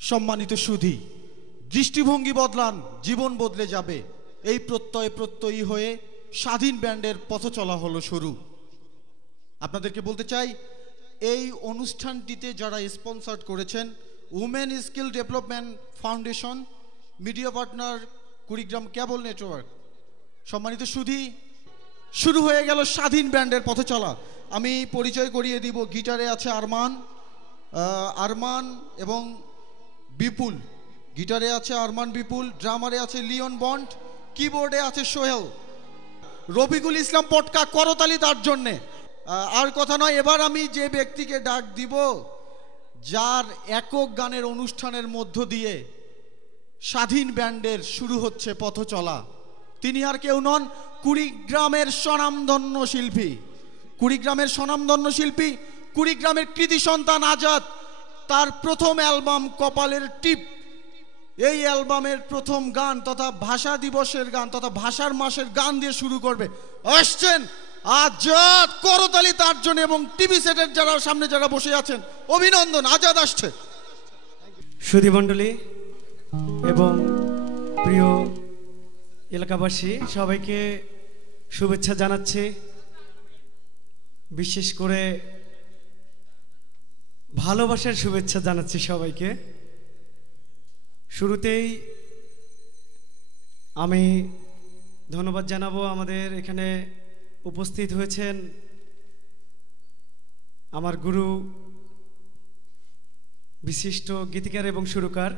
সম্মানিত সুধী, দৃষ্টিভঙ্গি বদলান, জীবন বদলে যাবে, এই প্রত্যয়ী হয়ে স্বাধীন ব্যান্ডের পথ চলা হলো শুরু। আপনাদেরকে বলতে চাই, এই অনুষ্ঠানটিতে যারা স্পন্সর করেছেন, women skill development foundation, media partner Kurigram cable network. সম্মানিত সুধী, শুরু হয়ে গেল স্বাধীন ব্যান্ডের পথ চলা। আমি পরিচয় করিয়ে দিব। গিটারে আছে আরমান এবং বিপুল, গিটারে আছে আরমান বিপুল, ড্রামারে আছে লিওন বন্ড, কিবোর্ডে আছে সোহেল। রফিকুল ইসলাম পটকা, করতালি তার জন্যে। আর কথা নয়, এবার আমি যে ব্যক্তিকে ডাক দিব, যার একক গানের অনুষ্ঠানের মধ্য দিয়ে স্বাধীন ব্যান্ডের শুরু হচ্ছে পথ চলা, তিনি আর কেউ নন, কুড়িগ্রামের স্বনামধন্য শিল্পী, কুড়িগ্রামের কৃতি সন্তান আজাদ। তার প্রথম অ্যালবাম কপালের টিপ, এই অ্যালবামের প্রথম গান তথা ভাষা দিবসের গান তথা ভাষার মাসের গান দিয়ে শুরু করবে। আসছেন আজাদ, করতালি তার জন্য। এবং টিভি সেটের যারা সামনে যারা বসে আছেন, অভিনন্দন, আজাদ আসছে। সুধী মণ্ডলী এবং প্রিয় এলাকাবাসী, সবাইকে শুভেচ্ছা জানাচ্ছি। বিশেষ করে ভালোবাসার শুভেচ্ছা জানাচ্ছি সবাইকে। শুরুতেই আমি ধন্যবাদ জানাবো, আমাদের এখানে উপস্থিত হয়েছেন আমার গুরু, বিশিষ্ট গীতিকার এবং সুরকার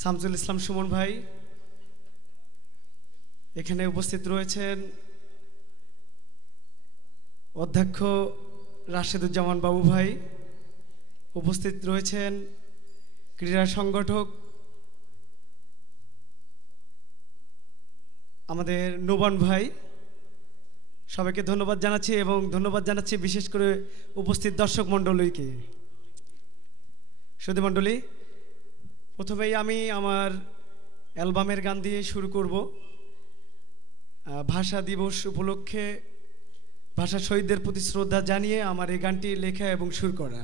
শামসুল ইসলাম সুমন ভাই। এখানে উপস্থিত রয়েছেন অধ্যক্ষ রাশেদুজ্জামান বাবু ভাই, উপস্থিত রয়েছেন ক্রীড়া সংগঠক আমাদের নোবান ভাই। সবাইকে ধন্যবাদ জানাচ্ছি এবং ধন্যবাদ জানাচ্ছি বিশেষ করে উপস্থিত দর্শক মণ্ডলীকে। সুধী মণ্ডলী, প্রথমেই আমি আমার অ্যালবামের গান দিয়ে শুরু করব। ভাষা দিবস উপলক্ষে ভাষা শহীদদের প্রতি শ্রদ্ধা জানিয়ে আমার এই গানটি লেখা এবং সুর করা।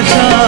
আশা